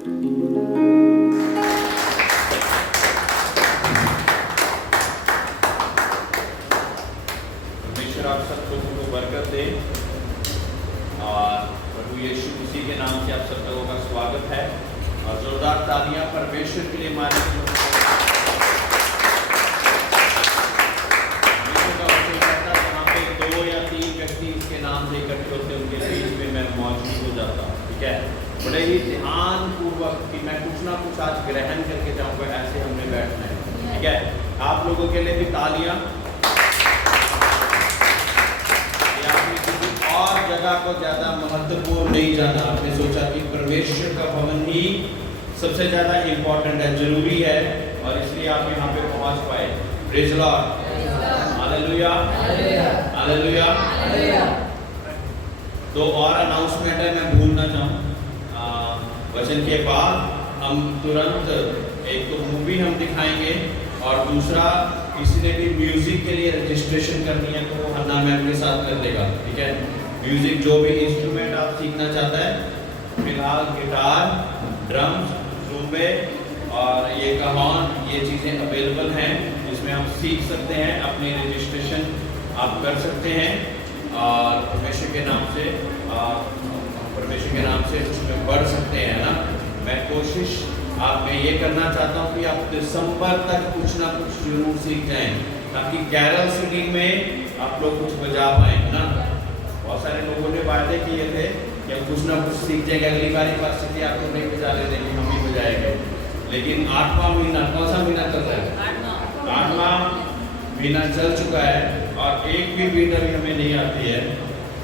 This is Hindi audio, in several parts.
परमेश्वर आप सब लोगों को बरकत दे और प्रभु यीशु मसीह के नाम से आप सब लोगों का स्वागत है और जोरदार तालियां परमेश्वर के लिए मारे। जहाँ पे 2 या 3 व्यक्ति इसके नाम से इकट्ठे होते हैं उनके बीच में मैं मौजूद हो जाता हूँ। ठीक है, बड़े ही ध्यान पूर्वक कि मैं कुछ ना कुछ आज ग्रहण करके जाऊँगा, ऐसे हमने बैठना है। ठीक है, आप लोगों के लिए भी तालियां। और जगह को ज्यादा महत्वपूर्ण नहीं जाना, आपने सोचा कि परमेश्वर का भवन ही सबसे ज्यादा इंपॉर्टेंट है, जरूरी है और इसलिए आप यहाँ पे पहुंच पाए। Praise Lord, hallelujah, hallelujah. तो और अनाउंसमेंट है, मैं भूल ना जाऊं। वचन के बाद हम तुरंत एक तो मूवी हम दिखाएंगे और दूसरा किसी ने भी म्यूजिक के लिए रजिस्ट्रेशन करनी है तो वो हन्ना मैम के साथ कर देगा। ठीक है, म्यूजिक जो भी इंस्ट्रूमेंट आप सीखना चाहता है, फिलहाल गिटार, ड्रम्स, ज़ुम्बे और ये कमान, ये चीज़ें अवेलेबल हैं जिसमें आप सीख सकते हैं। अपनी रजिस्ट्रेशन आप कर सकते हैं और परमेश्वर के नाम से उसमें बढ़ सकते हैं ना। मैं कोशिश आप में ये करना चाहता हूँ कि आप दिसंबर तक कुछ ना कुछ जरूर सीख जाएं ताकि कैरल सिंगिंग में आप लोग कुछ बजा पाए ना। बहुत सारे लोगों ने वायदे किए थे कि हम कुछ ना कुछ सीख जाएंगे, अगली बारी परिस्थिति आपको नहीं बजा ले देंगे, हम ही बजाएंगे। लेकिन 8वां महीना, कौन सा महीना चल रहा है? 8वां महीना चल चुका है और एक भी बीट अभी हमें नहीं आती है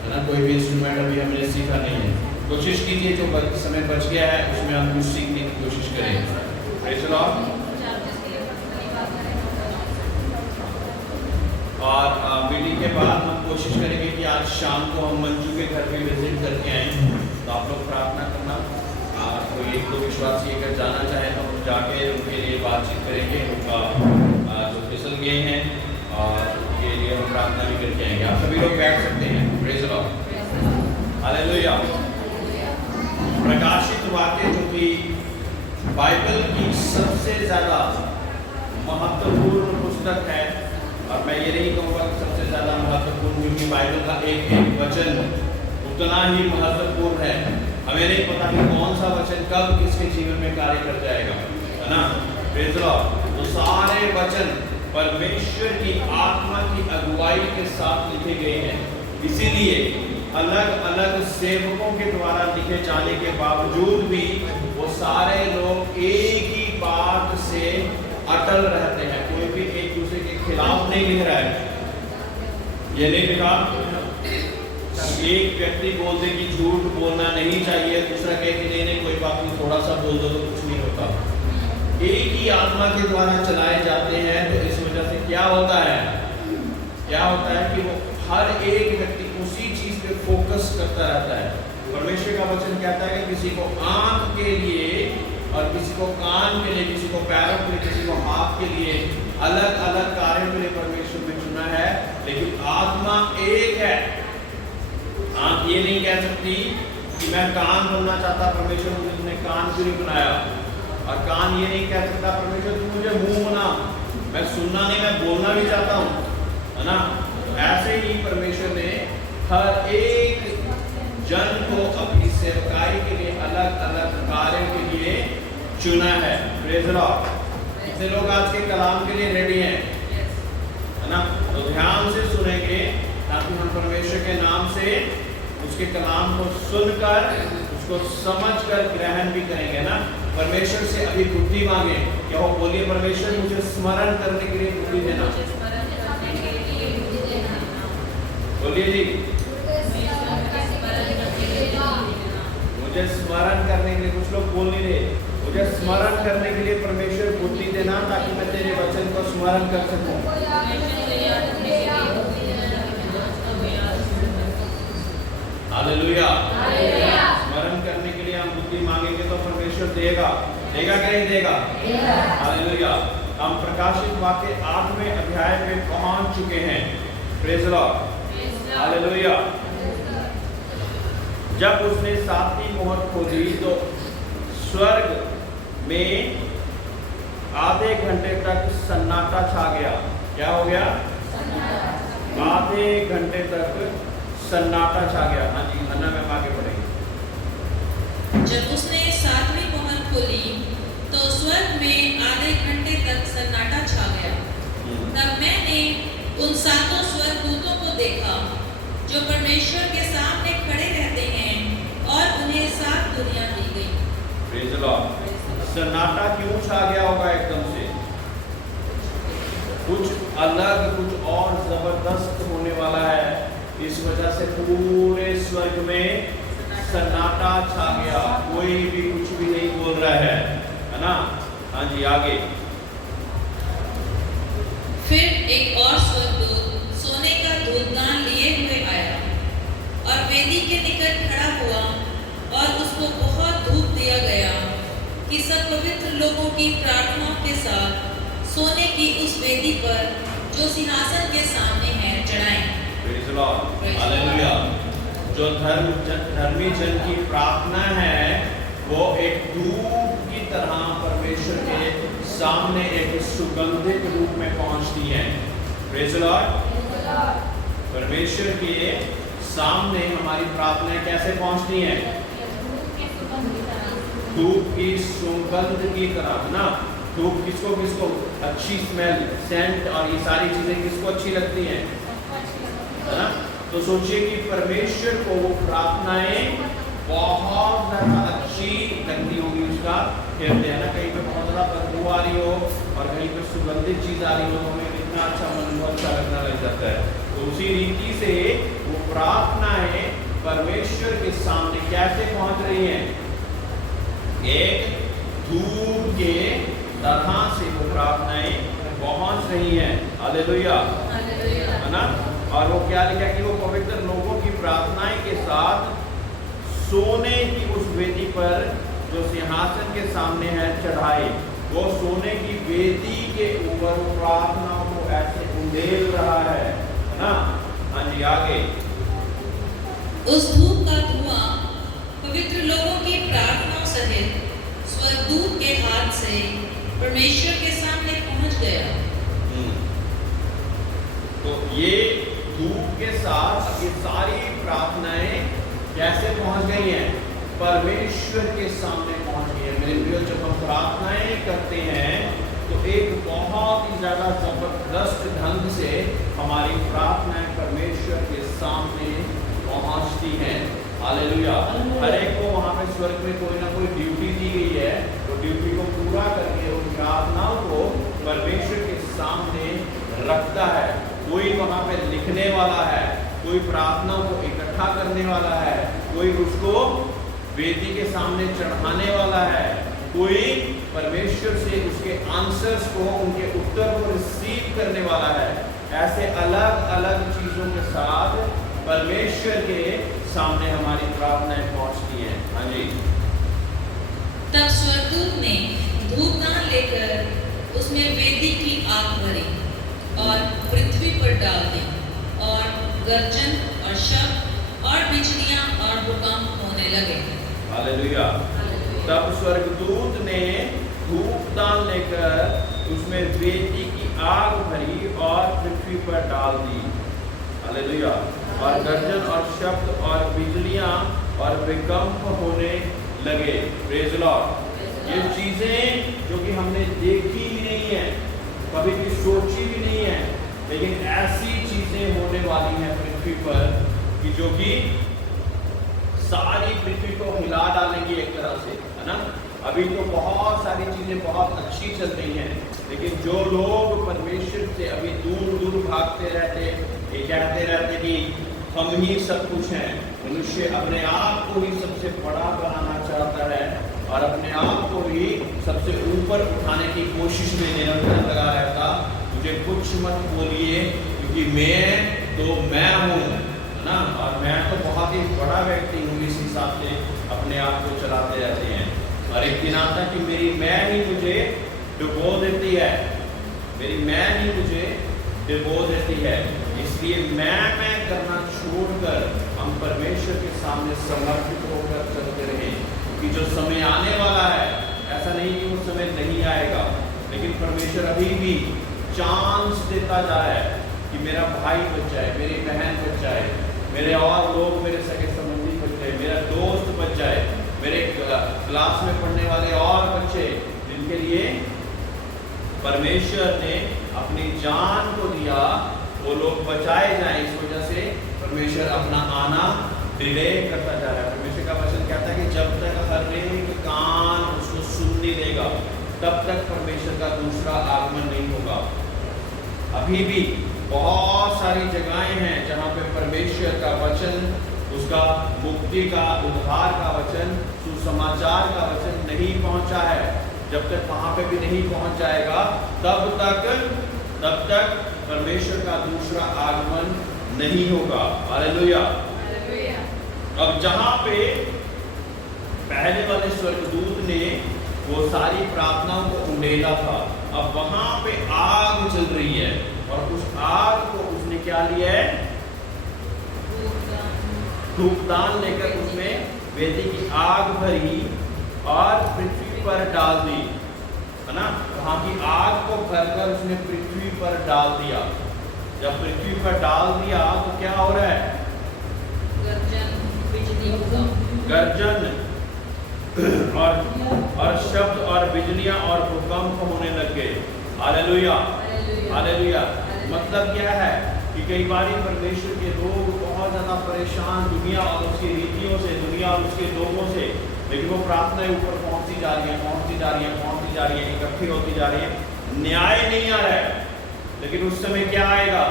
ना, कोई भी इंस्ट्रूमेंट अभी हमने सीखा नहीं है। कोशिश कीजिए जो समय बच गया है उसमें हम कुछ सीखने की कोशिश करें। Praise Lord. और मीटिंग के बाद हम कोशिश करेंगे कि आज शाम को हम मंजू के घर पे विजिट करके आए, तो आप लोग प्रार्थना करना। कोई 1-2 विश्वासी अगर जाना चाहे तो हम जाके उनके लिए बातचीत करेंगे, उनका जो फिसल गए हैं और उनके लिए हम प्रार्थना भी करके आएंगे। आप सभी लोग बैठ सकते हैं। Praise Lord, hallelujah. प्रकाशित वाक्य जो कि बाइबल की सबसे ज़्यादा महत्वपूर्ण पुस्तक है, और मैं ये नहीं कहूँगा कि सबसे ज़्यादा महत्वपूर्ण, क्योंकि बाइबल का एक एक वचन उतना ही महत्वपूर्ण है। हमें नहीं पता कि कौन सा वचन कब किसके जीवन में कार्य कर जाएगा, है ना। Praise Lord. तो सारे वचन परमेश्वर की आत्मा की अगुवाई के साथ लिखे गए हैं, इसीलिए अलग अलग सेवकों के द्वारा लिखे जाने के बावजूद भी वो सारे लोग एक ही बात से अटल रहते हैं। कोई भी एक दूसरे के खिलाफ नहीं लिख रहा है। ये नहीं लिखा एक व्यक्ति बोल दे कि झूठ बोलना नहीं चाहिए, दूसरा कहे कि नहीं कोई बात नहीं, थोड़ा सा बोल दो तो कुछ नहीं होता। एक ही आत्मा के द्वारा चलाए जाते हैं, तो इस वजह से क्या होता है कि वो हर एक व्यक्ति उसी चीज पे फोकस करता रहता है। परमेश्वर का वचन कहता है कि किसी को आंख के लिए और किसी को कान के लिए, किसी को पैरों के लिए, किसी को हाथ के लिए, अलग अलग कार्यों के लिए परमेश्वर ने चुना है, लेकिन आत्मा एक है। आंख ये नहीं कह सकती कि मैं कान बनना चाहता, परमेश्वर ने तुमने कान क्यों नहीं बनाया, और कान ये नहीं कह सकता परमेश्वर तुम मुझे मुंह बना, मैं सुनना नहीं, मैं बोलना भी चाहता हूँ, है ना। ऐसे ही परमेश्वर ने हर एक जन को अपनी सेवकाई के लिए अलग अलग कार्यों के लिए चुना है। Praise Lord. कितने लोग आज के कलाम के लिए रेडी हैं, है ना। तो ध्यान से सुनेंगे ताकि हम परमेश्वर के नाम से उसके कलाम को सुनकर उसको समझकर ग्रहण भी करेंगे ना। परमेश्वर से अभी बुद्धि मांगे। क्या हो, बोलिए परमेश्वर मुझे स्मरण करने के लिए बुद्धि देना। बोलिए जी, मुझे स्मरण करने के लिए। कुछ लोग बोल नहीं रहे। मुझे स्मरण करने के लिए परमेश्वर बुद्धि देना ताकि मैं तेरे वचन को स्मरण कर सकूं। हालेलुया। स्मरण करने के लिए हम बुद्धि मांगेंगे तो परमेश्वर देगा कि नहीं देगा? हालेलुया। हम प्रकाशित वाक्य 8वें अध्याय में पहुंच चुके हैं। Praise Lord, hallelujah. जब उसने 7वीं मोहर खोली तो स्वर्ग में आधे घंटे तक सन्नाटा छा गया। क्या हो गया? आधे घंटे तक सन्नाटा छा गया। हाँ जी, अन्ना मैम आगे बढ़ेंगे। जब उसने 7वीं मोहर खोली तो स्वर्ग में आधे घंटे तक सन्नाटा छा गया। तब मैंने उन 7 स्वर्गदूतों को देखा जो परमेश्वर के सामने खड़े रहते हैं और उन्हें 7 दुनिया दी गई। Praise the Lord. सन्नाटा क्यों छा गया होगा एकदम से? कुछ अलग, कुछ और जबरदस्त होने वाला है, इस वजह से पूरे स्वर्ग में सन्नाटा छा गया। कोई भी कुछ भी नहीं बोल रहा है ना? हाँ जी, आगे। फिर एक और स्वर्गदूत सोने का धूपदान लिए हुए आया और वेदी के निकट खड़ा हुआ और उसको बहुत धूप दिया गया कि सब पवित्र लोगों की प्रार्थनाओं के साथ सोने की उस वेदी पर जो सिंहासन के सामने है चढ़ाएं। Praise the Lord, hallelujah. जो धर्मी जन की प्रार्थना है वो एक धूप की तरह परमेश्वर के सामने एक सुगंधित रूप में पहुंचती है। Praise the Lord. परमेश्वर के सामने हमारी प्रार्थनाएं कैसे पहुंचती हैं? धूप की सुगंध की तरह ना। धूप किसको किसको अच्छी स्मेल, सेंट और ये सारी चीजें किसको अच्छी लगती हैं? है ना? तो सोचिए कि परमेश्वर को वो प्रार्थनाएं बहुत ज्यादा अच्छी लगती होगी। उसका कहते हैं ना, कहीं पे बहुत ज्यादा बदबू आ रही हो और कहीं पे सुगंधित चीज आ रही हो तो हमें इतना अच्छा मन को अच्छा लगना लग जाता है। तो उसी रीति से वो प्रार्थनाएं परमेश्वर के सामने कैसे पहुंच रही हैं? एक धूप के तरह से वो प्रार्थनाएं पहुंच रही हैं। हालेलुया, है ना? और वो क्या लिखा कि वो पवित्र लोगों की प्रार्थनाएं के साथ सोने की उस वेदी पर जो सिंहासन के सामने है चढ़ाए। वो सोने की वेदी के ऊपर प्रार्थना को ऐसे उंडेल रहा है ना? हाँ जी, आगे। उस धूप का धुआं पवित्र लोगों की प्रार्थनाओं सहित स्वर्गदूत के हाथ से परमेश्वर के सामने पहुंच गया। तो ये धूप के साथ ये सारी प्रार्थनाएं कैसे पहुंच गई हैं? परमेश्वर के सामने पहुंच गई है। मेरे प्रियो, जब हम प्रार्थनाएं करते हैं तो एक बहुत ही ज्यादा जबरदस्त ढंग से हमारी प्रार्थनाएं परमेश्वर के सामने पहुंचती हैं। हालेलुया। हर एक को वहां पे स्वर्ग में कोई ना कोई ड्यूटी दी गई है, तो ड्यूटी को पूरा करके उन प्रार्थनाओं को परमेश्वर के सामने रखता है। कोई वहां पे लिखने वाला है, कोई प्रार्थनाओं को इकट्ठा करने वाला है, कोई उसको वेदी के सामने चढ़ाने वाला है, कोई परमेश्वर से उसके आंसर्स को, उनके उत्तर को रिसीव करने वाला है। ऐसे अलग अलग चीजों के साथ परमेश्वर के सामने हमारी प्रार्थनाएं पहुंचती हैं। हाँ जी। तब स्वर्गदूत ने धूपदान लेकर उसमें वेदी की आग भरी और पृथ्वी पर डाल दी और गर्जन और शब्द और बिजलियां और भूकंप होने लगे। हालेलुया। तब स्वर्गदूत ने धूपदान लेकर उसमें वेदी की आग भरी और पृथ्वी पर डाल दी। हालेलुया। और गर्जन और शब्द और बिजलियां और भूकंप होने लगे। Praise the Lord. ये चीजें जो कि हमने देखी ही नहीं है, कभी भी सोची भी नहीं है, लेकिन ऐसी चीजें होने वाली हैं पृथ्वी पर कि जो कि सारी पृथ्वी को हिला डालेंगी एक तरह से, है ना? अभी तो बहुत सारी चीजें बहुत अच्छी चल रही हैं, लेकिन जो लोग परमेश्वर से अभी दूर दूर भागते रहते, ये कहते रहते कि हम ही सब कुछ हैं। मनुष्य अपने आप को ही सबसे बड़ा बनाना चाहता है और अपने आप को ही सबसे ऊपर उठाने की कोशिश में निरंतर लगा रहता। मुझे कुछ मत बोलिए क्योंकि मैं तो मैं हूँ, है ना? और मैं तो बहुत ही बड़ा व्यक्ति हूँ। इस हिसाब से अपने आप को चलाते रहते हैं और एक दिन आता कि मेरी मैं ही मुझे डुबो देती है, मेरी मैं ही मुझे डुबो देती है। इसलिए मैं करना छोड़कर हम परमेश्वर के सामने समर्पित होकर चलते रहें, कि जो समय आने वाला है परमेश्वर अभी भी चांस देता जा रहा है कि मेरा भाई बच जाए, मेरी बहन बच जाए, मेरे और लोग, मेरे सगे संबंधी बच जाए, मेरा दोस्त बच जाए, मेरे क्लास में पढ़ने वाले और बच्चे जिनके लिए परमेश्वर ने अपनी जान को दिया, वो लोग बचाए जाएं। इस वजह से परमेश्वर अपना आना डिले करता जा रहा है। परमेश्वर का वचन कहता है कि जब तक हर एक कान उसको सुनने देगा, तब तक परमेश्वर का दूसरा आगमन नहीं होगा। अभी भी बहुत सारी जगहें हैं जहाँ पे परमेश्वर का वचन, उसका मुक्ति का, उद्धार का वचन, सुसमाचार का वचन नहीं पहुँचा है। जब तक वहाँ पे भी नहीं पहुँच जाएगा, तब तक परमेश्वर का दूसरा आगमन नहीं होगा। हालेलुया। अब जहाँ पे पहले वाले स्वर्गदूत ने वो सारी प्रार्थनाओं को उंडेला था, अब वहाँ पे आग चल रही है और उस आग को उसने क्या लिया है? धूपदान लेकर उसमें वेदी की आग भरी और पृथ्वी पर डाल दी, है ना। वहाँ की आग को भरकर उसने पृथ्वी पर डाल दिया। जब पृथ्वी पर डाल दिया तो क्या हो रहा है? गर्जन और शब्द और बिजलियां और भूकंप होने लग गए। Hallelujah, hallelujah. मतलब क्या है कि कई बार परमेश्वर के लोग बहुत ज्यादा परेशान दुनिया और उसकी रीतियों से, दुनिया और उसके लोगों से, लेकिन वो प्रार्थनाएं ऊपर पहुंचती जा रही है, पहुंचती जा रही है, पहुंचती जा रही है, इकट्ठी होती जा रही है। न्याय नहीं आ रहा है, लेकिन उस समय क्या आएगा?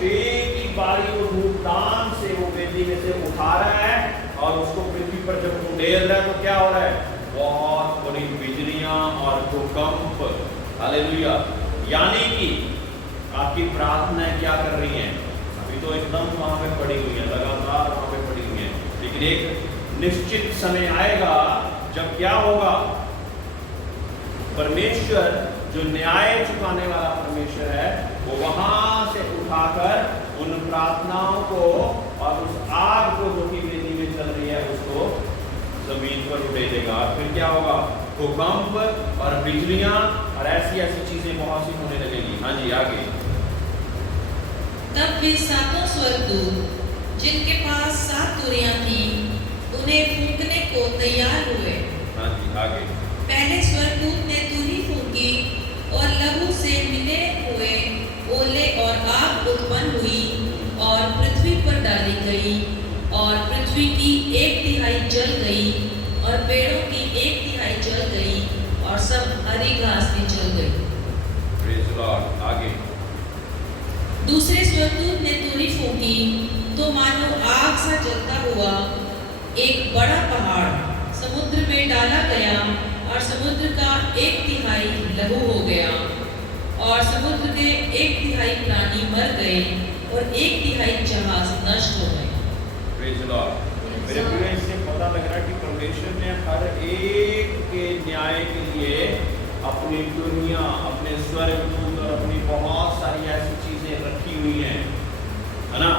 एक ही बारी वो धूपदान से वो वेदी में से उठा रहा है और उसको पृथ्वी पर जब उंडेल रहा है तो क्या हो रहा है? बहुत बड़ी बिजलियां और भूकंप। हालेलुया। यानी कि आपकी प्रार्थनाएं क्या कर रही हैं? अभी तो एकदम वहां पे पड़ी हुई है, लगातार वहां पे पड़ी हुई है, लेकिन एक निश्चित समय आएगा जब क्या होगा? परमेश्वर जो न्याय चुकाने वाला परमेश्वर है, वो वहां से उठाकर उन प्रार्थनाओं को और उस आग को जो कि वेदी में चल रही है उसको जमीन पर उड़ेलेगा। फिर क्या होगा? भूकंप और बिजलियां और ऐसी ऐसी चीजें बहुत सी होने लगेगी। हाँ जी, आगे। तब वे सातों स्वर्गदूत जिनके पास 7 तुरियां थी, उन्हें फूंकने को तैयार हुए। हाँ जी, आगे। पहले स्वर्गदूत ने तुरही फूंकी और लहू से मिले हुए ओले और आग उत्पन्न हुई और पृथ्वी पर डाली गई, और पृथ्वी की 1/3 जल गई और पेड़ों की 1/3 जल गई और सब हरी घास भी जल गई। Praise Lord. आगे। दूसरे स्वर्गदूत ने तुरही फूंकी तो मानो आग सा जलता हुआ एक बड़ा पहाड़ समुद्र में डाला गया, और समुद्र का 1/3 लहू हो गया, और समुद्र के 1/3 प्राणी मर गए और 1/3 जहाज नष्ट हो गए। Praise Lord. मेरे प्रिय, इससे पता लग रहा है कि परमेश्वर ने हर एक के न्याय के लिए अपनी दुनिया, अपने स्वर्गदूत और अपनी बहुत सारी ऐसी चीजें रखी हुई हैं, है ना।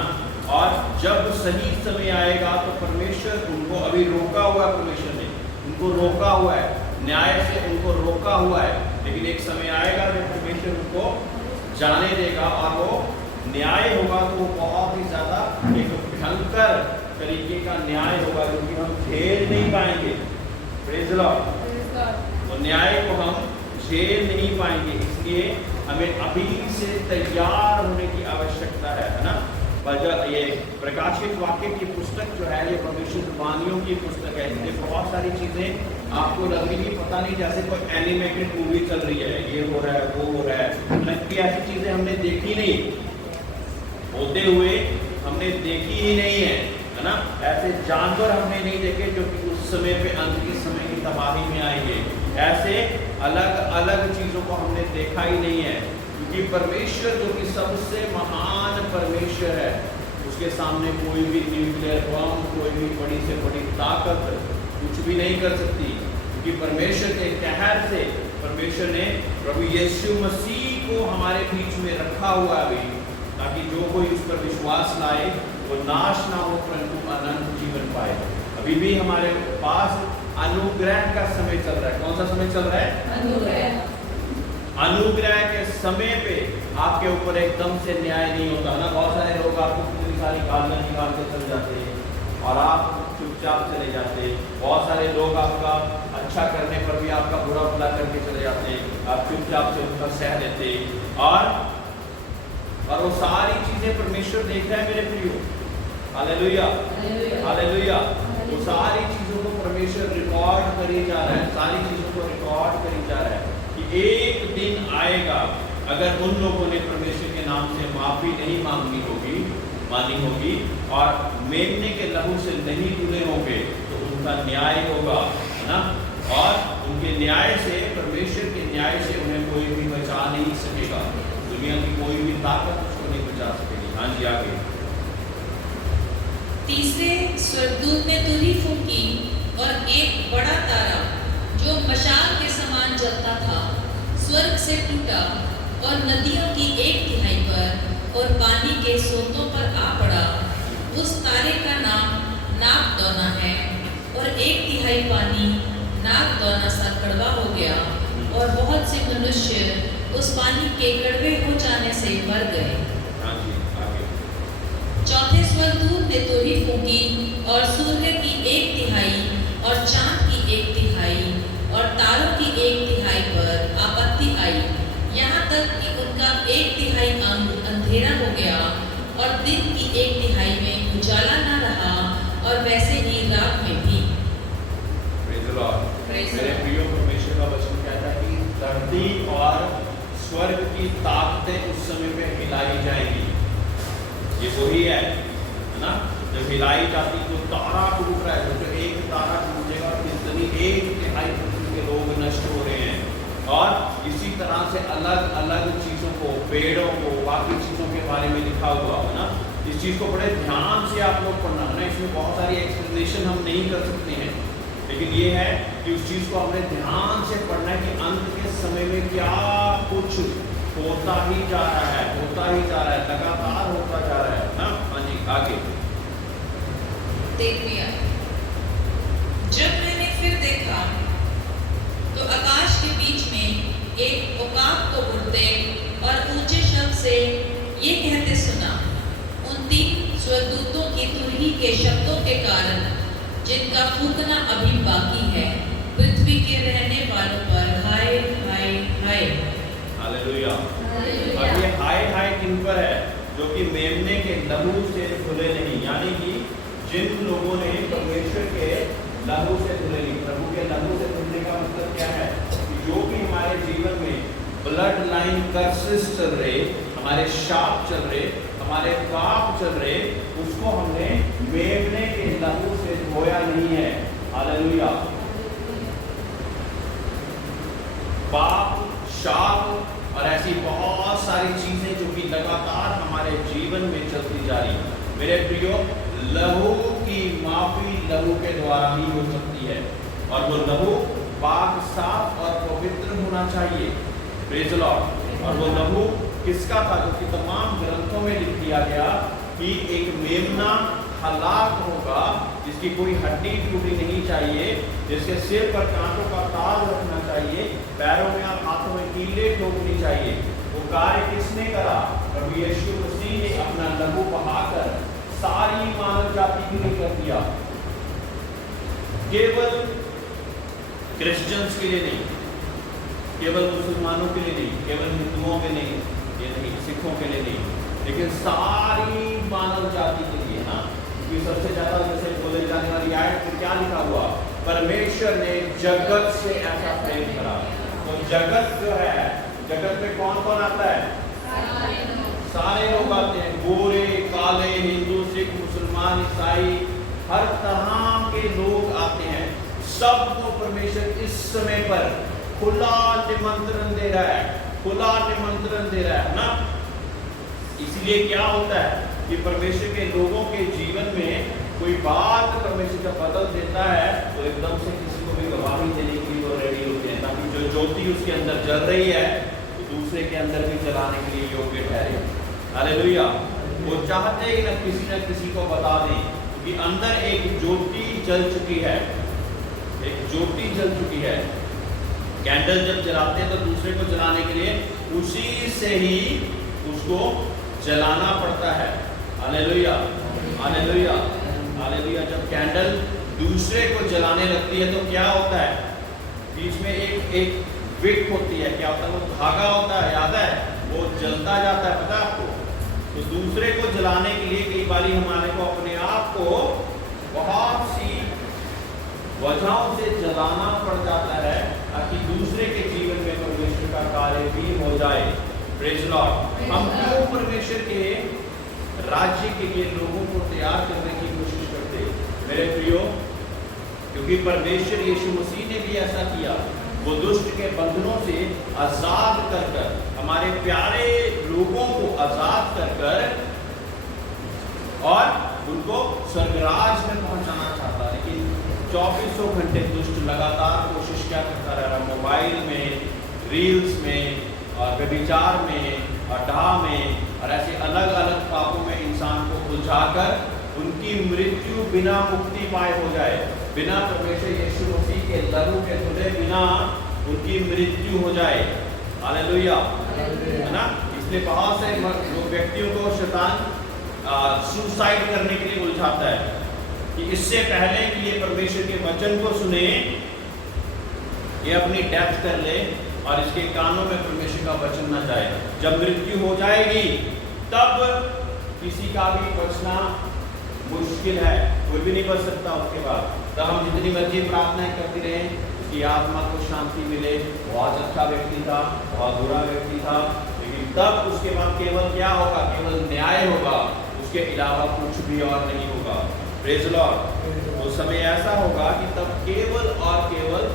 और जब सही समय आएगा तो परमेश्वर उनको, अभी रोका हुआ है, परमेश्वर ने उनको रोका हुआ है, न्याय से उनको रोका हुआ है, लेकिन एक समय आएगा जब परमेश्वर उनको जाने देगा और वो न्याय होगा, तो वो बहुत ही ज्यादा एक भयंकर तरीके का न्याय होगा जो कि हम झेल नहीं पाएंगे। Praise Lord. वो न्याय को हम झेल नहीं पाएंगे, इसलिए हमें अभी से तैयार होने की आवश्यकता है ना। ये प्रकाशित वाक्य की पुस्तक जो है, ये भविष्य वाणियों की पुस्तक है। इसमें बहुत सारी चीजें आपको लगेगी पता नहीं, जैसे कोई एनिमेटेड मूवी चल रही है, ये हो रहा है, वो हो रहा है, लगती ऐसी चीजें हमने देखी नहीं, होते हुए हमने देखी ही नहीं है ना। ऐसे जानवर हमने नहीं देखे जो कि उस समय पे, अंत के समय की तबाही में आएंगे। ऐसे अलग अलग चीजों को हमने देखा ही नहीं है, क्योंकि परमेश्वर जो कि सबसे महान परमेश्वर है, उसके सामने कोई भी न्यूक्लियर बम, कोई भी बड़ी से बड़ी ताकत कुछ भी नहीं कर सकती, क्योंकि परमेश्वर के कहर से परमेश्वर ने प्रभु यीशु मसीह को हमारे बीच में रखा हुआ है अभी, ताकि जो कोई उस पर विश्वास लाए वो नाश ना हो परंतु अनंत जीवन पाए। अभी भी हमारे पास अनुग्रह का समय चल रहा है। कौन सा समय चल रहा है? अनुग्रह। अनुग्रह के समय पे आपके ऊपर एकदम से न्याय नहीं होता ना। बहुत सारे लोग आपको पूरी सारी गालियां निकाल के चले जाते हैं और आप चुपचाप चले जाते हैं। बहुत सारे लोग आपका अच्छा करने पर भी आपका बुरा भला करके चले जाते हैं, आप चुपचाप से उनका सह लेते हैं। और वो सारी चीजें परमेश्वर देख रहा है मेरे प्रियो। Hallelujah, hallelujah. वो सारी चीजों को परमेश्वर रिकॉर्ड करी जा रहा है, सारी चीजों को रिकॉर्ड करी जा रहा है कि एक दिन आएगा अगर उन लोगों ने परमेश्वर के नाम से माफी नहीं मानी होगी और मेमने के लहू से नहीं धुले होंगे तो उनका न्याय होगा, है ना। और उनके न्याय से, परमेश्वर के न्याय से उन्हें कोई भी बचा नहीं सकेगा। दुनिया की कोई भी ताकत उसको नहीं बचा सकेगी। हाँ जी, आगे। तीसरे स्वर्गदूत ने तुरही फूंकी और एक बड़ा तारा जो मशाल के समान जलता था स्वर्ग से टूटा और नदियों की 1/3 पर और पानी के सोतों पर आ पड़ा। उस तारे का नाम नागदौना है और 1/3 पानी नागदौना सा कड़वा हो गया और बहुत से मनुष्य उस पानी के कड़वे हो जाने से मर गए। चौथे स्वर्गदूत ने तुरही फूंकी और सूर्य की 1/3 और चांद की 1/3 और तारों की 1/3 पर आपत्ति आई, यहाँ तक कि उनका 1/3 अंग अंधेरा हो गया और दिन की 1/3 में उजाला न रहा और वैसे ही रात में भी। मेरे प्रियो, परमेश्वर का वचन कहता है कि धरती और स्वर्ग की ताकतें उस समय पे हिलाई जाएंगी। ये वही है ना, जब हिलाई जाती तो तारा टूट रहा है, तो एक तारा टूटेगा कितनी 1/3 पृथ्वी के लोग नष्ट हो रहे हैं। और इसी तरह से अलग अलग चीजों को, पेड़ों को, बाकी चीजों के बारे में लिखा हुआ है ना। इस चीज को बड़े ध्यान से आप लोग पढ़ना है ना। इसमें बहुत सारी एक्सप्लेनेशन हम नहीं कर सकते हैं, लेकिन ये है कि उस चीज को हमने ध्यान से पढ़ना है कि अंत के समय में क्या कुछ होता ही जा रहा है, होता ही जा रहा है, लगातार होता जा रहा है ना। हाँ जी, आगे देखिए, जब मैंने फिर देखा तो आकाश के बीच में एक उकाब को उड़ते और ऊंचे शब्द से ये कहते सुना, उन 3 स्वर्गदूतों की तुरही के शब्दों के कारण जिनका फूंकना अभी बाकी है, पृथ्वी के रहने वालों पर हाय हाय हाय। हालेलुया। अब ये हाय हाय किन पर है? जो कि मेमने के लहू से धुले नहीं, यानी कि जिन लोगों ने परमेश्वर के लहू से धुले नहीं। प्रभु के लहू से धुलने का मतलब क्या है? कि जो भी हमारे जीवन में ब्लड लाइन कर्सेस चल रहे, हमारे शाप चल रहे, हमारे पाप चल रहे, उसको हमने मेमने के लहू से धोया नहीं है। हालेलुया। पाप, शाप और ऐसी बहुत सारी चीजें जो कि लगातार हमारे जीवन में चलती जा रही है। मेरे प्रियो, लहू की माफी लहू के द्वारा ही हो सकती है, और वो लहू पाक, साफ और पवित्र होना चाहिए। Praise the Lord. और वो लहू किसका था? जो कि तमाम ग्रंथों में लिख दिया गया कि एक मेमना हलाक होगा जिसकी कोई हड्डी टूटी नहीं चाहिए, जिसके सिर पर कांटों का ताज रखना चाहिए, पैरों में और हाथों में कीले ठोकनी चाहिए। वो कार्य किसने करा? प्रभु यीशु मसीह ने अपना लहू बहाकर सारी मानव जाति के लिए कर दिया। केवल क्रिश्चियंस के लिए नहीं, केवल मुसलमानों के लिए नहीं, केवल हिंदुओं के लिए नहीं, सिखों के लिए नहीं, लेकिन सारी मानव जाति के लिए ना। क्योंकि सबसे ज्यादा जैसे बोले जाने वाली आयत में क्या लिखा हुआ? परमेश्वर ने जगत से ऐसा प्रेम करा। तो जगत जो है, जगत में कौन कौन आता है? सारे लोग आते हैं, गोरे, काले, हिंदू, सिख, मुसलमान, ईसाई, हर तरह के लोग आते हैं। सबको परमेश्वर इस समय पर खुला निमंत्रण दे रहा है, खुला निमंत्रण दे रहा है ना। इसलिए क्या होता है कि परमेश्वर के लोगों के जीवन में कोई बात परमेश्वर जब बदल देता है तो एकदम से किसी को भी गवाही देने के लिए वो रेडी होते हैं, ताकि जो ज्योति उसके अंदर जल रही है तो दूसरे के अंदर भी जलाने के लिए योग्य ठहरे। हालेलुया। वो चाहते ही न किसी को बता दें, क्योंकि अंदर एक ज्योति जल चुकी है, एक ज्योति जल चुकी है। कैंडल जब जलाते हैं तो दूसरे को जलाने के लिए उसी से ही उसको जलाना पड़ता है। Hallelujah, hallelujah, hallelujah. जब कैंडल दूसरे को जलाने लगती है तो क्या होता है, बीच में एक विक होती है, क्या होता है, वो धागा होता है, याद है, वो जलता जाता है, पता है आपको। तो दूसरे को जलाने के लिए कई बार हमारे को अपने आप को बहुत सी वजहों से जलाना पड़ जाता है ताकि दूसरे के जीवन में परमेश्वर का कार्य भी हो जाए। Praise Lord. हम क्यों परमेश्वर के राज्य के लिए लोगों को तैयार करने की कोशिश करते मेरे प्रियो? क्योंकि परमेश्वर यीशु मसीह ने भी ऐसा किया। वो दुष्ट के बंधनों से आजाद कर कर, हमारे प्यारे लोगों को आजाद कर कर और उनको स्वर्गराज में पहुंचाना चाहता है। लेकिन 2400 घंटे दुष्ट लगातार कोशिश क्या करता रह रहा, मोबाइल में, रील्स में और व्यभिचार में और डाह में और ऐसे अलग अलग पापों में इंसान को उलझाकर उनकी मृत्यु बिना मुक्ति पाए हो जाए, बिना परमेश्वर यीशु मसीह के लहू के धुले बिना उनकी मृत्यु हो जाए। हालेलुया, है ना। इसलिए बहुत से व्यक्तियों को शैतान सुसाइड करने के लिए उलझाता है कि इससे पहले कि ये परमेश्वर के वचन को सुने, ये अपनी डेथ कर ले और इसके कानों में परमेश्वर का वचन न जाए। जब मृत्यु हो जाएगी तब किसी का भी बचना मुश्किल है, कोई भी नहीं बच सकता उसके बाद। तब हम जितनी मर्जी प्रार्थनाएं करती रहे, उसकी आत्मा को शांति मिले, बहुत अच्छा व्यक्ति था, बहुत बुरा व्यक्ति था, लेकिन तब उसके बाद केवल क्या होगा, केवल न्याय होगा, उसके अलावा कुछ भी और नहीं होगा। Praise Lord. वो समय ऐसा होगा कि तब केवल और केवल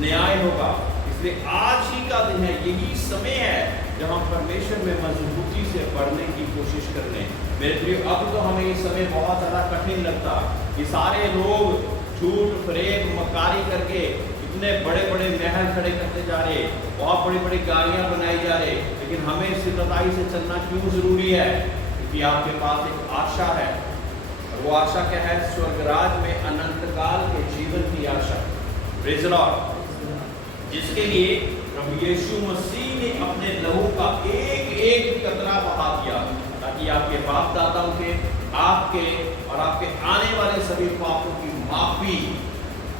न्याय होगा। इसलिए आज ही का दिन है, यही समय है जब हम परमेश्वर में मजबूती से बढ़ने की कोशिश कर रहे हैं। मेरे प्रिय, अब तो हमें ये समय बहुत ज़्यादा कठिन लगता कि सारे लोग झूठ फरेब मक्कारी करके इतने बड़े बड़े महल खड़े करते जा रहे, बहुत बड़ी बड़ी गाड़ियाँ बनाई जा रहे, लेकिन हमें सिद्धताई से चलना क्यों जरूरी है? क्योंकि आपके पास एक आशा है, और वो आशा क्या है? स्वर्गराज में अनंत काल के जीवन की आशा। Praise Lord. जिसके लिए प्रभु यीशु मसीह ने अपने लहू का एक एक कतरा बहा दिया, ताकि आपके बाप दादाओं के, आपके और आपके आने वाले सभी पापों की माफी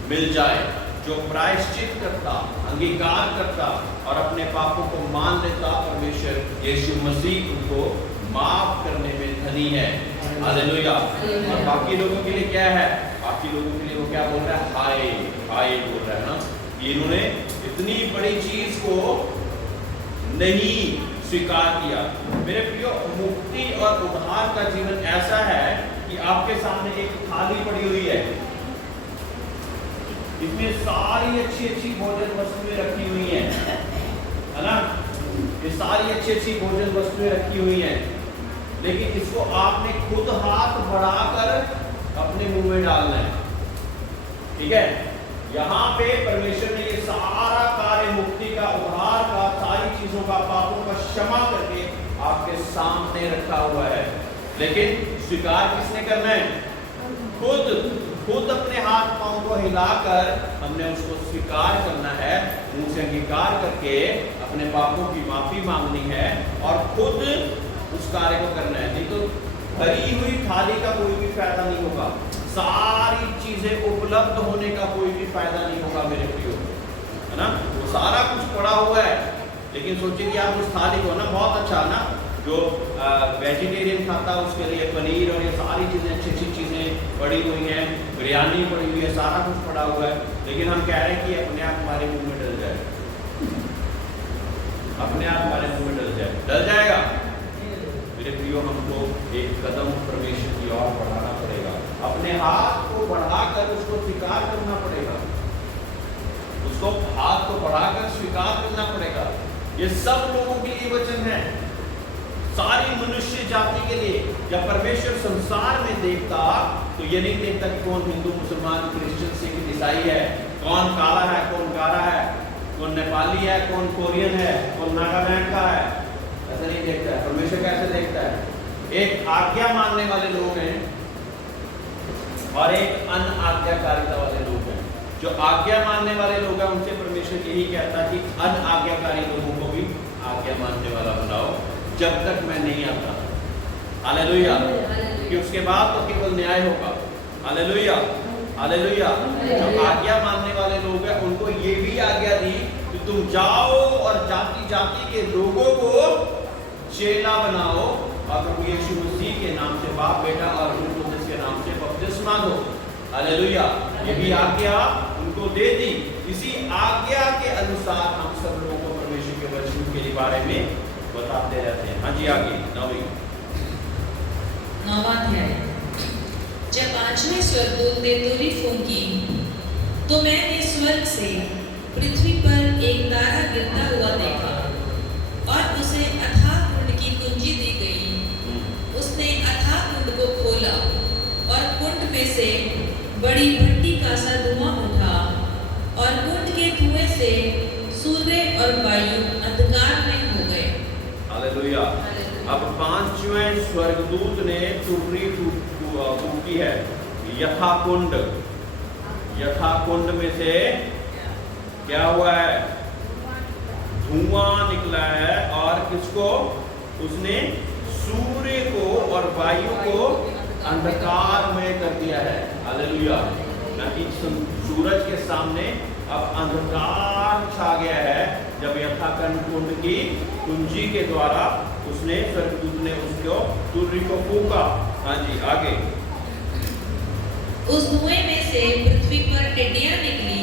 मिल जाए। जो प्रायश्चित करता, अंगीकार करता और अपने पापों को मान लेता, परमेश्वर यीशु मसीह उनको माफ करने में धनी है। हालेलुया। और बाकी लोगों के लिए क्या है? बाकी लोगों के लिए वो क्या बोल रहा है? हाय हाय बोल रहा है ना। इन्होंने इतनी बड़ी चीज को नहीं स्वीकार किया। मेरे प्रियो, मुक्ति और उद्धार का जीवन ऐसा है कि आपके सामने एक थाली पड़ी हुई है, इसमें सारी अच्छी अच्छी भोजन वस्तुएं रखी हुई हैं, है ना। ये सारी अच्छी अच्छी भोजन वस्तुएं रखी हुई हैं, लेकिन इसको आपने खुद हाथ बढ़ाकर अपने मुंह में डालना है। ठीक है। यहाँ पे परमेश्वर ने ये सारा कार्य मुक्ति का, उद्धार का, सारी चीजों का, पापों का क्षमा करके आपके सामने रखा हुआ है, लेकिन स्वीकार किसने करना है? खुद अपने हाथ पांव को हिलाकर हमने उसको स्वीकार करना है, मुंह से अंगीकार करके अपने पापों की माफी मांगनी है और खुद उस कार्य को करना है। नहीं तो भरी हुई थाली का कोई भी फायदा नहीं होगा, सारी चीजें उपलब्ध होने का कोई भी फायदा नहीं होगा मेरे प्रियो, है ना। वो सारा कुछ पड़ा हुआ है, लेकिन सोचिए कि आप उस थाली को ना, बहुत अच्छा ना, जो वेजिटेरियन खाता है उसके लिए पनीर और ये सारी चीज़ें, अच्छी अच्छी चीज़ें पड़ी हुई हैं, बिरयानी पड़ी हुई है, सारा कुछ पड़ा हुआ है, लेकिन हम कह रहे हैं कि अपने आप हमारे मुंह में डल जाए, अपने आप हमारे मुंह में डल जाएगा। मेरे प्रियो, हमको एक कदम परमेश्वर की ओर बढ़ाना पड़ेगा, अपने हाथ को बढ़ाकर उसको स्वीकार करना पड़ेगा, उसको हाथ को बढ़ाकर स्वीकार करना पड़ेगा। ये सब लोगों के लिए वचन है, सारी मनुष्य जाति के लिए। जब परमेश्वर संसार में देखता तो ये नहीं देखता कि कौन हिंदू, मुसलमान, क्रिश्चियन, सिख, ईसाई है, कौन काला है, कौन गारा है, कौन नेपाली है, कौन कोरियन है, कौन नागालैंड का है, ऐसा नहीं देखता है। परमेश्वर कैसे देखता है? एक आज्ञा मानने वाले लोग हैं और एक अनआज्ञाकारिता वाले लोग हैं। जो आज्ञा मानने वाले लोग हैं उनसे परमेश्वर परमेश्वर यही कहता कि अनाज्ञाकारी लोगों को भी आज्ञा मानने वाला बनाओ जब तक मैं नहीं आता। हालेलुया। कि उसके बाद तो केवल न्याय होगा। Hallelujah, hallelujah. जो आज्ञा मानने वाले लोग हैं उनको ये भी आज्ञा दी कि तुम जाओ और जाति जाति के लोगों को चेला बनाओ और प्रभु यीशु मसीह के नाम से बाप बेटा और रूह कुदस के नाम से बपतिस्मा दो। हालेलुया। ये भी आज्ञा उनको दे दी। इसी आज्ञा के अनुसार हम सब लोगों को परमेश्वर के वचन के बारे में बताते रहते हैं। हाँ जी, आगे 9वां अध्याय। जब 5वें स्वर्गदूत ने तुरही फूंकी तो मैंने स्वर्ग से पृथ्वी पर एक तारा गिरता हुआ देखा और उसे अथाह कुंड की कुंजी दी गई। उसने अथाह कुंड को खोला और कुंड में से बड़ी भट्टी का सा धुआं उठा और कुंड के धुएं से सूर्य और वायु अंधकार में हो गए। हालेलुया। अब 5वें स्वर्गदूत ने तुरही फूंकी है। यथा कुंड में से क्या हुआ है? धुआं निकला है। और किसको? उसने सूर्य को और वायु को अंधकार में कर दिया है। हालेलुया। सूरज के सामने अब अंधकार छा गया है जब यथाकन कुंड की कुंजी के द्वारा उसने स्वर्गदूत ने उसको तुरही को फूंका। हाँ जी, आगे। उस धुएं में से पृथ्वी पर टिड्डियां निकली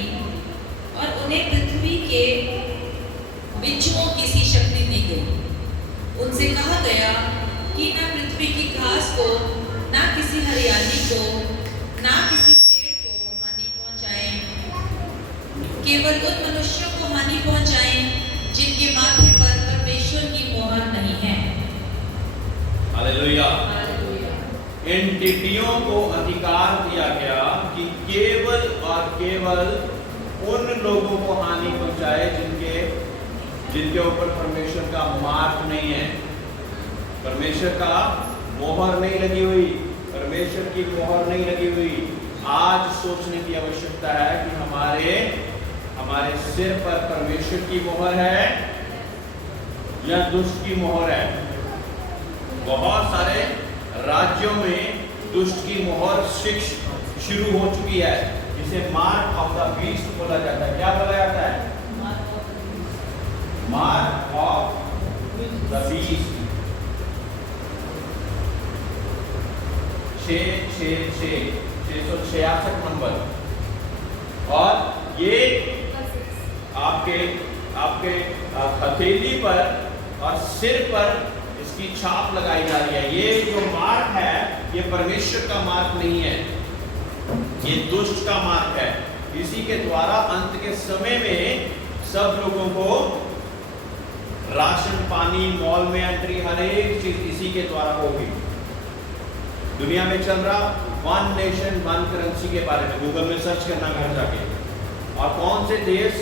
और उन्हें पृथ्वी के बिच्छुओं की सी शक्ति दी गई। उनसे कहा गया कि ना पृथ्वी की घास को, ना किसी हरियाली को, ना किसी पेड़ को हानि पहुंचाएं, केवल उन मनुष्यों को हानि पहुंचाएं जिनके माथे पर परमेश्वर की मोहर नहीं है। हालेलुया। इन टिड्डियों को अधिकार दिया गया कि केवल और केवल उन लोगों को हानि पहुंचाए जिनके ऊपर परमेश्वर का मार्क नहीं है, परमेश्वर का मोहर नहीं लगी हुई, परमेश्वर की मोहर नहीं लगी हुई। आज सोचने की आवश्यकता है कि हमारे सिर पर परमेश्वर की मोहर है या दुष्ट की मोहर है। बहुत सारे राज्यों में दुष्ट की मोहर शुरू हो चुकी है, जिसे मार्क ऑफ द बीस्ट बोला जाता है। क्या बोला जाता है? Mark of the beast. 666 number. और ये आपके हथेली पर और सिर पर इसकी छाप लगाई जा रही है। ये जो मार्क है ये परमेश्वर का मार्क नहीं है, ये दुष्ट का मार्क है। इसी के द्वारा अंत के समय में सब लोगों को राशन पानी, मॉल में एंट्री, हर एक चीज इसी के द्वारा होगी। दुनिया में चल रहा 1 नेशन 1 करेंसी के बारे में गूगल में सर्च करना घर जाके, और कौन से देश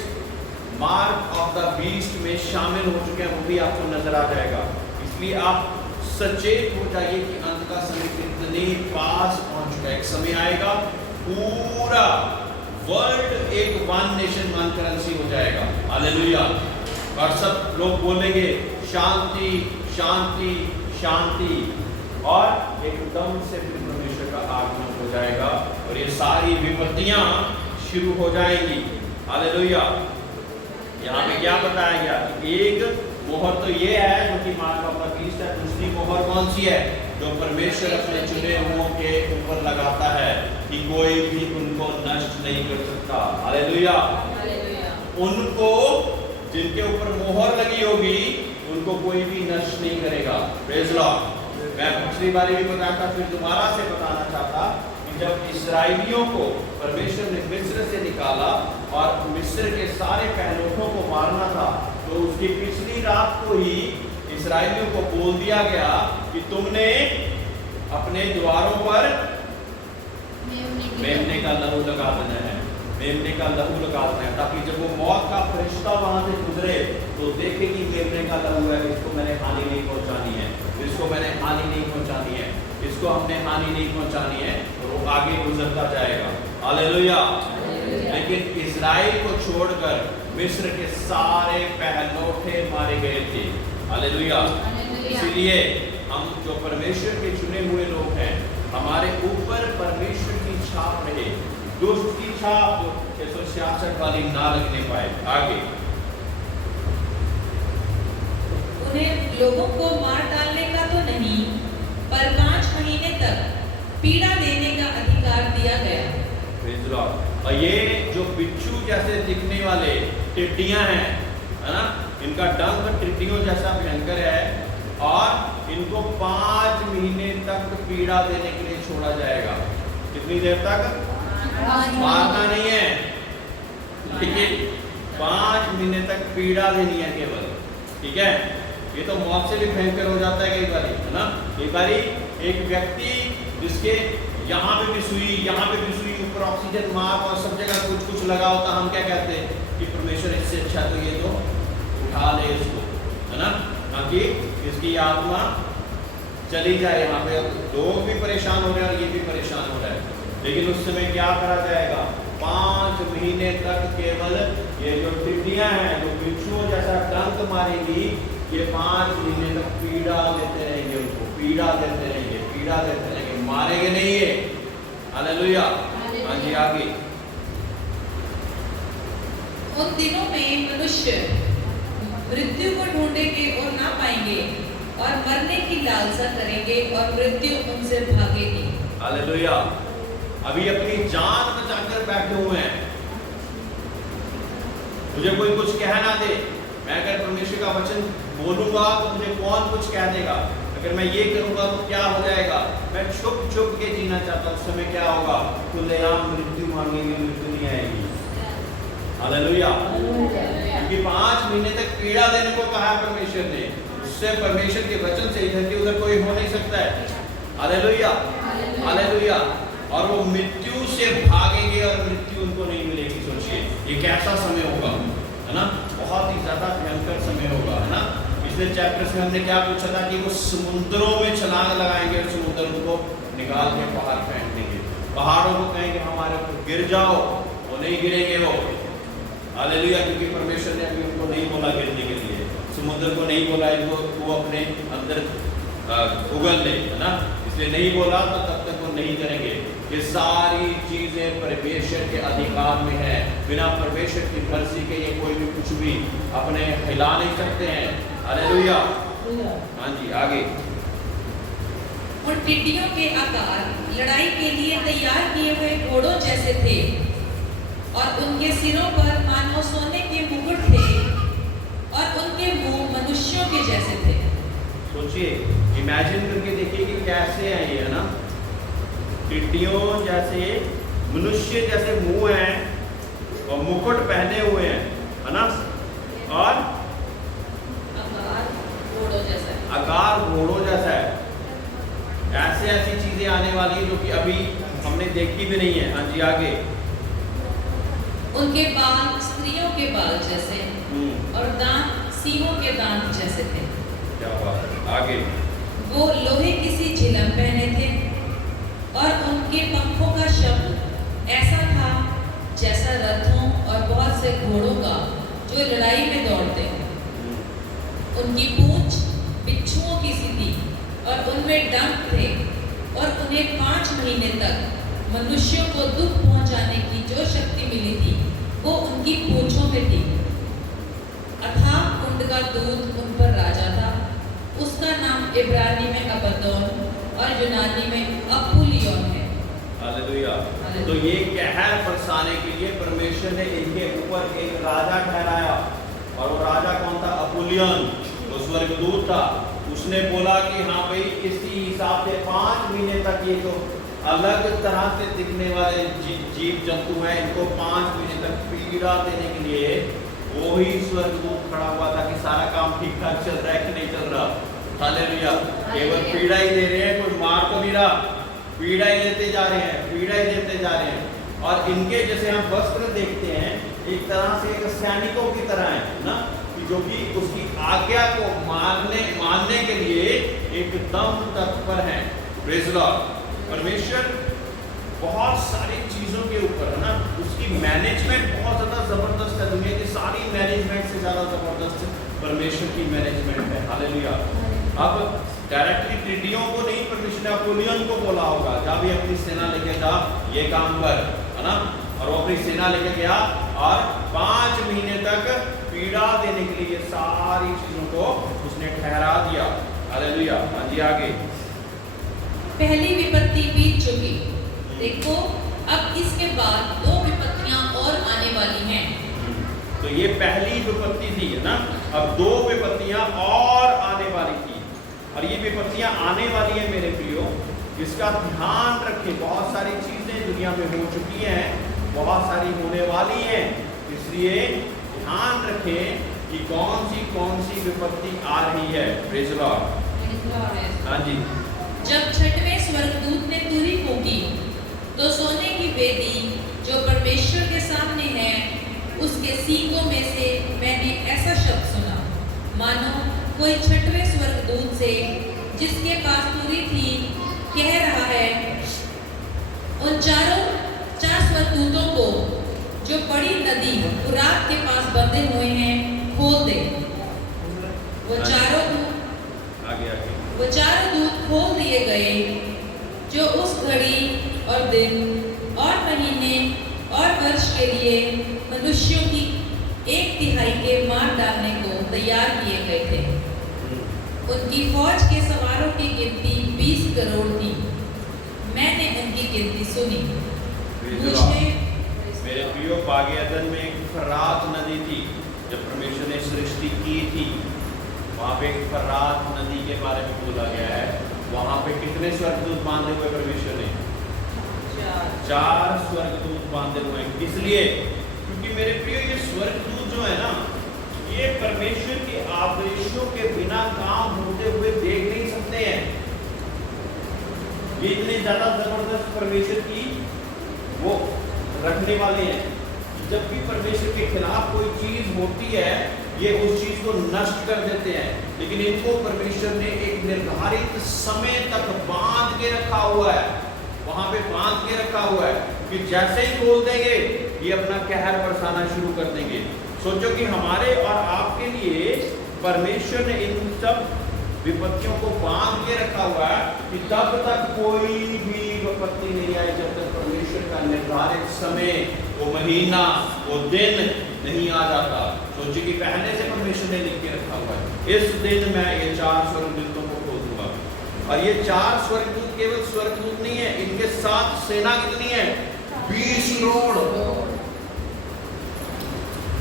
मार्क ऑफ द बीस्ट में शामिल हो चुके हैं वो भी आपको नजर आ जाएगा। इसलिए आप सचेत हो जाइए कि अंत का समय कितने पास पहुंच चुका है। एक समय आएगा पूरा वर्ल्ड एक 1 नेशन 1 करेंसी हो जाएगा। हालेलुया। और सब लोग बोलेंगे शांति शांति शांति, और एकदम से फिर परमेश्वर का आगमन हो जाएगा और ये सारी विपत्तियां शुरू हो जाएंगी। हालेलुया। यहाँ पे क्या बताया गया कि एक मोहर तो ये है जो कि मार्क ऑफ द बीस्ट है। दूसरी मोहर कौन सी है? जो परमेश्वर अपने चुने हुओं के ऊपर लगाता है कि कोई भी उनको नष्ट नहीं कर सकता। हालेलुया। उनको जिनके ऊपर मोहर लगी होगी उनको कोई भी नष्ट नहीं करेगा। Praise Lord. मैं पिछली बार भी बताया था, फिर दोबारा से बताना चाहता कि जब इस्राएलियों को परमेश्वर ने मिस्र से निकाला और मिस्र के सारे पहलौठों को मारना था, तो उसकी पिछली रात को ही इस्राएलियों को बोल दिया गया कि तुमने अपने द्वारों पर मेमने का लहू लगा देना है, मेमने का लहू लगा देना है, ताकि जब वो मौत का फरिश्ता वहां से गुजरे तो देखे कि मेमने का लहू है, इसको मैंने हानि नहीं पहुंचानी है, इसको मैंने हानि नहीं पहुंचानी है, इसको हमने हानि नहीं पहुंचानी है, और वो आगे गुजरता जाएगा। हालेलुया। लेकिन इजराइल को छोड़कर मिस्र के सारे पहलौठे मारे गए थे। हालेलुया। इसलिए हम जो परमेश्वर के चुने हुए लोग हैं, हमारे ऊपर परमेश्वर की छाप रहे, दुष्ट की छाप 666 वाली ना लगने पाए। आगे, उन्हें लोगों को मार डालने का तो नहीं, पर 5 महीने तक पीड़ा देने का अधिकार दिया गया। Praise the Lord। और ये जो बिच्छू जैसे दिखने वाले टिड्डियां हैं, है ना, इनका डंक टिड्डियों जैसा भयंकर है, और इनको 5 महीने तक पीड़ा देने के लिए छोड़ा जाएगा। कितनी देर तक? मारना नहीं है, लेकिन 5 महीने तक पीड़ा देनी है केवल। ठीक है, ये तो मौत से भी भयंकर हो जाता है कई बारी, है ना। कई बारी एक व्यक्ति जिसके यहाँ पे भी सुई, यहाँ पे भी सुई, ऊपर ऑक्सीजन मार्क और सब जगह कुछ कुछ लगा होता, हम क्या कहते हैं कि परमेश्वर इससे अच्छा तो ये तो उठा ले इसको, है ना, ताकि इसकी आत्मा चली जाए। यहाँ पे लोग भी परेशान हो रहे हैं और ये भी परेशान हो रहा है, लेकिन उस समय क्या करा जाएगा? 5 महीने तक केवल ये जो टिड्डियां हैं, जो बिच्छुओं जैसा डंक मारेंगी, ये 5 महीने तक पीड़ा देते रहेंगे, उनको पीड़ा देते रहेंगे, पीड़ा देते रहेंगे, मारेंगे नहीं ये। हालेलुया। हाँ जी, आगे। उन दिनों में मनुष्य मृत्यु को ढूंढेंगे और ना पाएंगे, और मरने की लालसा करेंगे और मृत्यु उनसे भागेगी। हालेलुया। अभी अपनी जान बचाकर बैठे हुए हैं, मुझे कोई कुछ कह ना दे, मैं अगर परमेश्वर का वचन बोलूंगा तो मुझे कौन कुछ कह देगा, अगर मैं ये करूंगा तो क्या हो जाएगा। मैं छुप छुप के जीना चाहता हूँ। उस समय क्या होगा? खुलेआम मृत्यु मांगेंगे, मृत्यु नहीं आएगी। हालेलुया। क्योंकि 5 महीने तक पीड़ा देने को कहा परमेश्वर ने, उससे परमेश्वर के वचन से इधर के उधर कोई हो नहीं सकता है। Hallelujah, hallelujah. और वो मृत्यु से भागेंगे और मृत्यु उनको नहीं मिलेगी। सोचिए ये कैसा समय होगा, है ना, बहुत ही ज्यादा भयंकर समय होगा, है ना। पिछले चैप्टर्स में हमने क्या पूछा था कि वो समुद्रों में छलांग लगाएंगे और समुद्र उनको निकाल के बाहर फेंक देंगे। पहाड़ों को कहेंगे हमारे ऊपर गिर जाओ, वो नहीं गिरेंगे वो। हालेलुया। क्योंकि परमेश्वर ने अभी उनको नहीं बोला गिरने के लिए, समुद्र को नहीं बोला इनको वो अपने अंदर उगल ले, है ना, इसलिए नहीं बोला, तो तब तक वो नहीं करेंगे। ये सारी चीजें परमेश्वर के अधिकार में है। बिना परमेश्वर की मर्जी के ये कोई भी कुछ भी अपने हिला नहीं सकते हैं। हालेलुया। हाँ जी, आगे। उन टिड्डियों के आकार लड़ाई के लिए तैयार किए हुए घोड़ों जैसे थे, और उनके सिरों पर मानो सोने के मुकुट थे, और उनके मुंह मनुष्यों के जैसे थे। सोचिए, इमेजिन करके देखिए कि कैसे है ये, है ना। टिड्डियों जैसे, मनुष्य जैसे मुंह हैं और मुकुट पहने हुए हैं, है ना, और आकार घोड़ों जैसा है। आकार घोड़ों जैसा है। ऐसे ऐसी चीजें आने वाली है जो कि अभी हमने देखी भी नहीं है। हाँ जी, आगे। उनके बाल स्त्रियों के बाल जैसे, और दांत सिंहों के दांत जैसे थे। क्या बात है, आगे। वो लोहे की सी झिलम पहने थे, और उनके पंखों का शब्द ऐसा था जैसा रथों और बहुत से घोड़ों का जो लड़ाई में दौड़ते हैं। उनकी पूंछ बिच्छुओं की सी थी, और उनमें डंक थे, और उन्हें 5 महीने तक मनुष्यों को दुख पहुंचाने की जो शक्ति मिली थी वो उनकी पूंछों में थी। अथाह कुंड का दूत उन पर राजा था, उसका नाम इब्रानी में अबद्दोन और यूनानी में अपुलियोन है। हालेलुया। तो ये कहर बरसाने के लिए परमेश्वर ने इनके ऊपर एक राजा ठहराया, और वो राजा कौन था? अपुलियन, वो स्वर्गदूत था। उसने बोला कि हाँ भाई, इसी हिसाब से 5 महीने तक ये जो अलग तरह से दिखने वाले जीव जंतु हैं, इनको 5 महीने तक पीड़ा देने के लिए वो ही स्वर्गदूत खड़ा हुआ था कि सारा काम ठीक ठाक चल रहा है कि नहीं चल रहा। हालेलुया। केवल पीड़ा ही दे रहे हैं, कोई मार तो नहीं रहा, पीड़ा ही देते जा रहे हैं, पीड़ा ही देते जा रहे हैं। और इनके जैसे हम वस्त्र देखते हैं, एक तरह से एक सैनिकों की तरह है ना, जो कि उसकी आज्ञा को मानने के लिए एकदम तत्पर है। Praise the Lord. परमेश्वर बहुत सारी चीज़ों के ऊपर, है ना, उसकी मैनेजमेंट बहुत ज़्यादा ज़बरदस्त है। दुनिया की सारी मैनेजमेंट से ज़्यादा ज़बरदस्त परमेश्वर की मैनेजमेंट है। हालेलुया। अब डायरेक्टली टिड्डियों को नहीं, परमेश्वर ने अपोलियन को बोला होगा, जा भी अपनी सेना लेके जा, ये काम कर, है ना, और वो अपनी सेना लेके गया और 5 महीने तक पीड़ा देने के लिए सारी चीज़ों को उसने ठहरा दिया। हालेलुया। हाँ जी, आगे। पहली विपत्ति बीत चुकी, देखो अब इसके बाद 2 विपत्तियां और आने वाली हैं। तो ये पहली विपत्ति थी, है ना, अब 2 विपत्तियां और आने वाली थी, और ये विपत्तियां आने वाली है मेरे प्रियो, इसका ध्यान रखें। बहुत सारी चीजें दुनिया में हो चुकी हैं, बहुत सारी होने वाली हैं, इसलिए ध्यान रखें कि कौन सी विपत्ति आ रही है। Praise the Lord. हाँ जी। जब छठवें स्वर्गदूत ने तुरही फूंकी, तो सोने की वेदी जो परमेश्वर के सामने है, उसके सींगों में से मैंने ऐसा शब्द सुना, मानो कोई छठवें स्वर्गदूत से, जिसके पास तुरही थी, कह रहा है, उन 4 स्वर्गदूतों को जो बड़ी नदी फुरात के पास बंधे हुए हैं, खोल दे। वो चारों दूत खोल दिए गए, जो उस घड़ी और दिन और महीने और वर्ष के लिए मनुष्यों की 1/3 के मार डालने को तैयार किए गए थे। उनकी फौज के सवारों की गिनती 20 करोड़ थी। मैंने उनकी गिनती सुनी। मेरे प्रियो, बागे अदन में एक फरात नदी थी। जब परमेश्वर ने सृष्टि की थी, वहाँ पे एक फरात नदी के बारे में बोला गया है। वहाँ पे कितने स्वर्गदूत बांधे हुए परमेश्वर ने? 4 स्वर्गदूत बांधे हुए। इसलिए क्योंकि मेरे प्रियो, ये स्वर्गदूत जो है ना, ये परमेश्वर के आदेशों के बिना काम होते हुए देख नहीं सकते हैं। ये इतने ज्यादा जबरदस्त परमेश्वर की वो रखने वाले हैं। जब भी परमेश्वर के खिलाफ कोई चीज होती है, ये उस चीज को नष्ट कर देते हैं, लेकिन इनको परमेश्वर ने एक निर्धारित समय तक बांध के रखा हुआ है। वहां पे बांध के रखा हुआ है कि जैसे ही बोल देंगे, ये अपना कहर बरसाना शुरू कर देंगे। सोचो कि हमारे और आपके लिए परमेश्वर ने इन सब विपत्तियों को बांध के रखा हुआ है कि तब तक कोई भी विपत्ति नहीं आई जब तक परमेश्वर का निर्धारित समय, वो महीना, वो दिन नहीं आ जाता। सोचिए कि पहले से परमेश्वर ने लिख के रखा हुआ है, इस दिन मैं ये 4 स्वर्गदूतों को खोल दूंगा। और ये 4 स्वर्गदूत केवल स्वर्गदूत नहीं है, इनके साथ सेना कितनी है? 20 करोड़।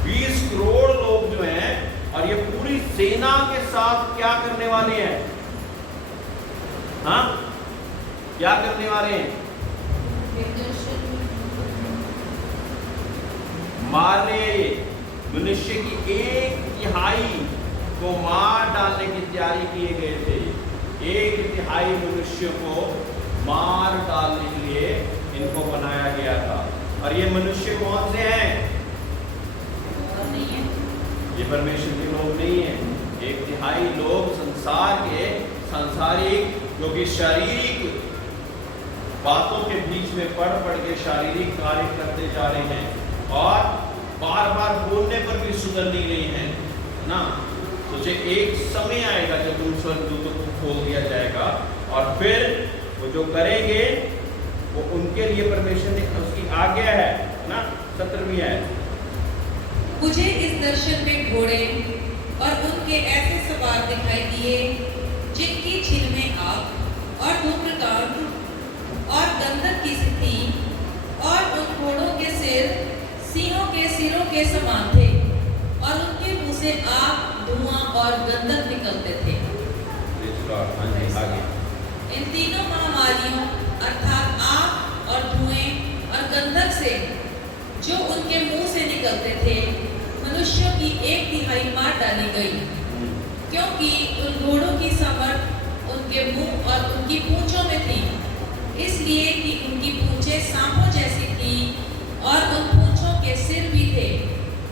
20 करोड़ लोग जो हैं, और ये पूरी सेना के साथ क्या करने वाले हैं? हाँ, क्या करने वाले हैं? मारने, मनुष्य की 1/3 को मार डालने की तैयारी किए गए थे। 1/3 मनुष्य को मार डालने के लिए इनको बनाया गया था। और ये मनुष्य कौन से हैं? ये परमेश्वर के लोग नहीं है। 1/3 लोग संसार के सांसारिक, जो कि शारीरिक बातों के बीच में पढ़ के शारीरिक कार्य करते जा रहे हैं और बार बार बोलने पर भी सुधर नहीं रही हैं, ना। सोचे एक समय आएगा जब उन स्वर्गदूतों को खोल दिया जाएगा, और फिर वो जो करेंगे वो उनके लिए परमेश्वर ने उसकी आज्ञा है ना। 17वीं है, मुझे इस दर्शन में घोड़े और उनके ऐसे सवार दिखाई दिए, जिनकी छिन में आग और धूम्रकांत और गंधक की सी थी, और उन घोड़ों के सिर सिंहों के सिरों के समान थे, और उनके मुंह से आग, धुआं और गंधक निकलते थे। इन तीनों महामारियों अर्थात आग और धुएं और गंधक से जो उनके मुंह से निकलते थे, मनुष्यों की 1/3 मार डाली गई, क्योंकि उन घोड़ों की सामर्थ उनके मुंह और उनकी पूंछों में थी, इसलिए कि उनकी पूंछें सांपों जैसी थी, और उन पूंछों के सिर भी थे,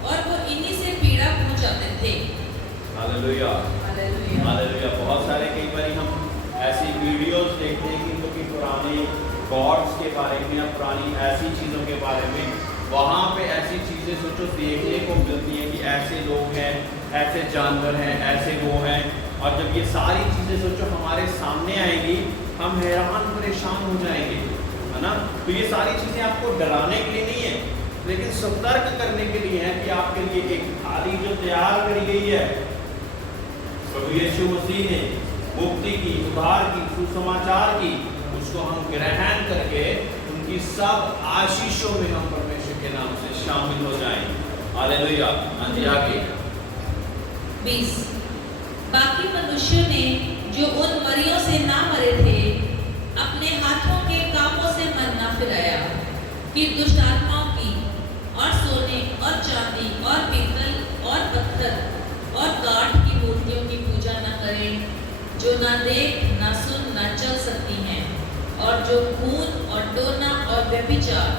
और वो इन्हीं से पीड़ा पहुंचाते थे। Hallelujah, hallelujah. बहुत सारे कई बार हम ऐसी वीडियोस देखते हैं कि पुराने गॉड्स के बारे में या पुरानी ऐसी चीज़ों के बारे में, वहाँ पे ऐसी चीज़ें सोचो देखने को मिलती हैं कि ऐसे लोग हैं, ऐसे जानवर हैं, ऐसे वो हैं। और जब ये सारी चीज़ें सोचो हमारे सामने आएंगी, हम हैरान परेशान हो जाएंगे, है ना। तो ये सारी चीज़ें आपको डराने के लिए नहीं है, लेकिन सतर्क करने के लिए है कि आपके लिए एक थाली जो तैयार करी गई है प्रभु यीशु मसीह ने, मुक्ति की, उद्धार की, सुसमाचार की, उसको हम ग्रहण करके उनकी सब आशीषों में हम परमेश्वर के नाम से शामिल हो जाएं। हालेलुया। हाँ जी, आगे 20 बाकी मनुष्यों ने जो उन मरियों से ना मरे थे, अपने हाथों के कामों से मन न फिराया कि दुष्ट आत्माओं की और सोने और चांदी और पीतल और पत्थर और काठ की मूर्तियों की पूजा न करें, जो ना देख, ना सुन, ना चल सकती हैं, और जो खून और टोना और व्यभिचार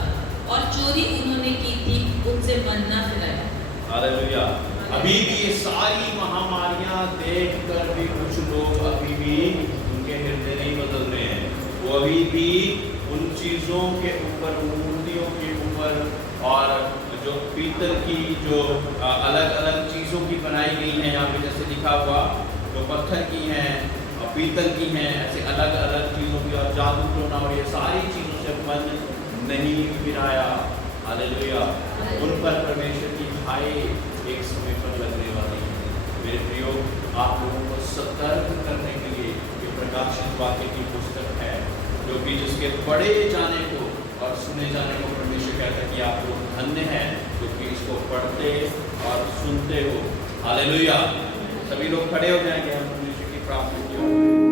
और चोरी उन्होंने की थी, उनसे मन न फिराया। हालेलुया। अभी भी ये सारी महामारियां देखकर भी कुछ लोग अभी भी उनके हृदय नहीं बदल रहे हैं। वो अभी भी उन चीज़ों के ऊपर, मूर्तियों के ऊपर, और जो पीतल की जो अलग अलग चीज़ों की बनाई गई हैं, यहाँ पे जैसे लिखा हुआ, जो पत्थर की हैं और पीतल की हैं, ऐसे अलग अलग चीज़ों की, और जादू टोना और ये सारी चीज़ों से मन नहीं फिराया। हालेलुया। उन पर परमेश्वर की हाय एक समय पर लगने वाली है। मेरे प्रियो, आप लोगों को सतर्क करने के लिए ये प्रकाशित वाक्य की पुस्तक है, जो कि जिसके पढ़े जाने को और सुने जाने को परमेश्वर कहता है कि आप लोग धन्य हैं क्योंकि इसको पढ़ते और सुनते हो। हालेलुया। सभी लोग खड़े हो जाएंगे, हम परमेश्वर की प्रार्थना की ओर।